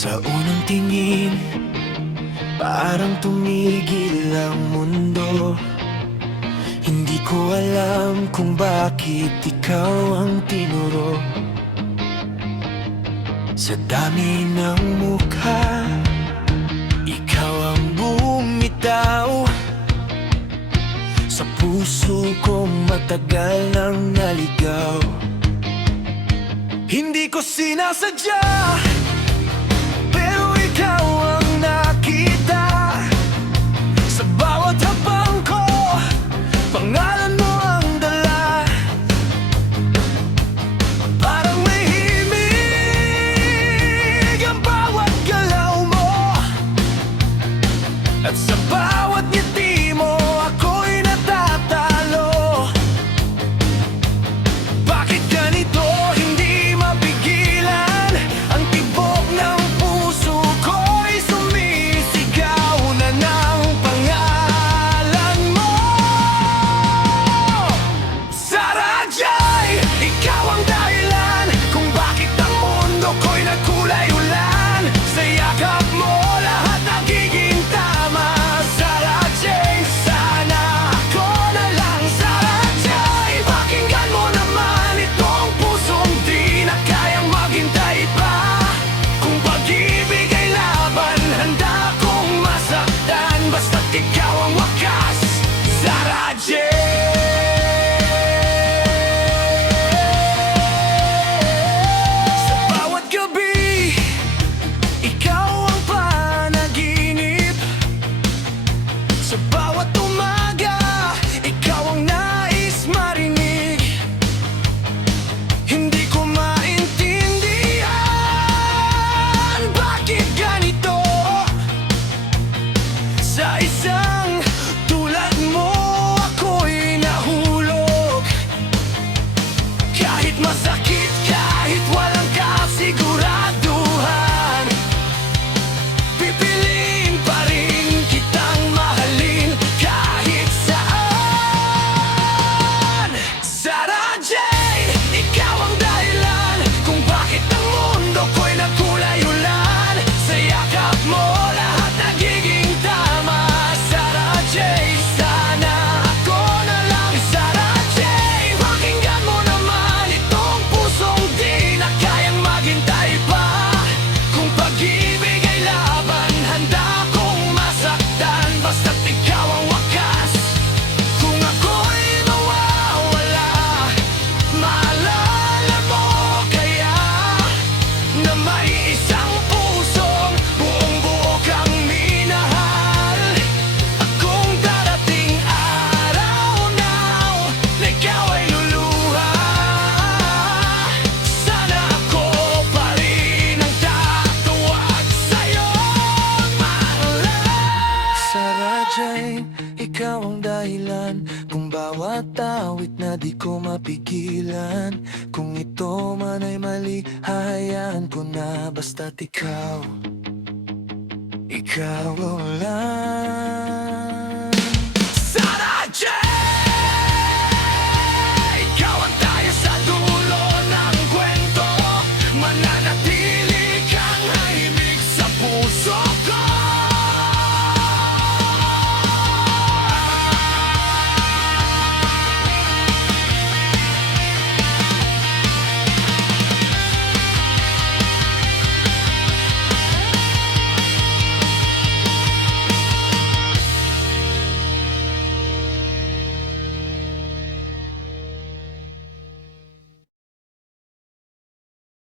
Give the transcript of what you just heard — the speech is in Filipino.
Sa unang tingin, parang tumigil ang mundo. Hindi ko alam kung bakit ikaw ang tinuro. Sa dami ng mukha, ikaw ang bumitaw. Sa puso ko matagal nang naligaw. Hindi ko sinasadya, pero ikaw ang nakita. Sa bawat habang ko, pangalan mo ang dala. Parang may himig ang bawat galaw mo, at sa bawat ngiti mo ako'y natatalo. Bakit ganito? Hindi mapigilan. Ang tibok ng puso ko'y sumisigaw na ng pangalan mo. Sarah Jay, ikaw ang dahilan kung bakit ang mundo ko'y nagkulay ulan. Sa yakap mo lahat nagiging tama. Sarah Jay, sana ako na lang. Sarah Jay, pakinggan mo naman itong pusong di na kayang maghintay pa. Kung pag-ibig ay laban, handa kong masaktan, basta't ikaw ang wakas. Sarah Jay. Sa bawat gabi, ikaw ang panaginip. Sa bawat umaga, ikaw ang nais marinig. Hindi ko maintindihan bakit ganito. Sa isang tulad mo ako'y nahulog. Kahit masakit, kahit walang kasiguraduhan, pipiliin pa rin kitang mahalin kahit saan. Sarah Jay, ikaw ang dahilan kung bakit ang mundo ko'y nagkulay ulan. Sa yakap mo lahat nagiging tama. Sarah Jay, sana ako na lang. Sarah Jay, pakinggan mo naman itong pusong di na kayang maghintay pa. Kung pag-ibig ay laban, handa kong masaktan, basta't ikaw ang wakas. Kung ako'y mawawala, maalala mo kaya na may isang pusong buong-buo kang minahal. Kung darating araw now na ikaw ay luluha, sana ako pa rin ang tatawag sa'yo, mahal. Sarah Jane, ikaw ang dahilan kung bawat awit na di ko mapigilan. Kung ito man ay mali, hahayaan ko na, basta't ikaw ang lang.